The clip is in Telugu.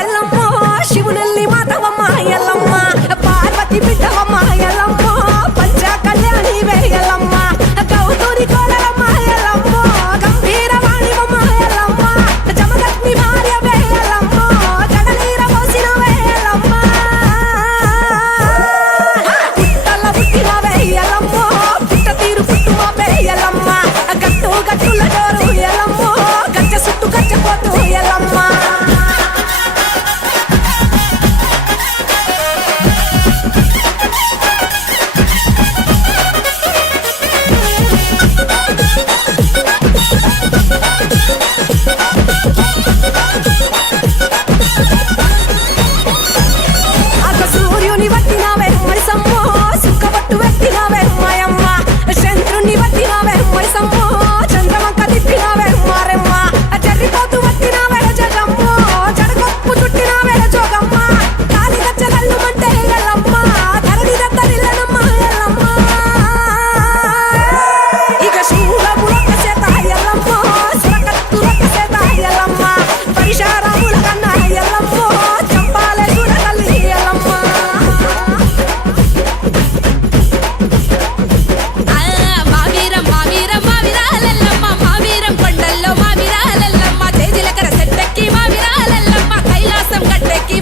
ఎల్లమ్మ శివునెల్లి మాతవమ్మ ఎల్లమ్మ పార్వతి బిడ్డవమ్మ ఎల్లమ్మ పంచ కళ్యాణి ఎల్లమ్మ గౌతూరి కోడలమ్మ ఎల్లమ్మ గంభీరవాణివమ్మ ఎల్లమ్మ జమదగ్ని భార్య ఎల్లమ్మ జడలీర పోసిన ఎల్లమ్మ పుట్టల పుట్టిన ఎల్లమ్మ పుట్ట తీరు పుట్టుమ ఎల్లమ్మ గట్టు గట్టుల జోరు ఎల్లమ్మ గచ్చ సుట్టు గచ్చపోతు ఎల్లమ్మ సూర్యుని వట్టినవే మైసమ్మో సుక్కబట్టు వెట్టినవే మాయమ్మ చంద్రుని వట్టినవే మైసమ్మో చంద్రవంక తిప్పినవే మారెమ్మ జర్రిపోతు వట్టినవే జగమ్మో జడగొప్పు చుట్టినవే జోగమ్మ కాలి గచ్చగల్లు మంటే ఎల్లమ్మ ధరణి దత్తరిల్లనమ్మ ఎల్లమ్మ ఇక శూలములొక్క చేత ఎల్లమ్మ సురకత్తులొక్క చేత ఎల్లమ్మ పరిశారాముల కన్నా ఎల్లమ్మ చంపాలే చూడగల్లి ఎల్లమ్మ మావీరాలెల్లమ్మ మావీరం కొండల్లో మావీరాలెల్లమ్మ చేజిలకర సెట్టెక్కి మావీరాలెల్లమ్మ కైలాసం గట్టెక్కి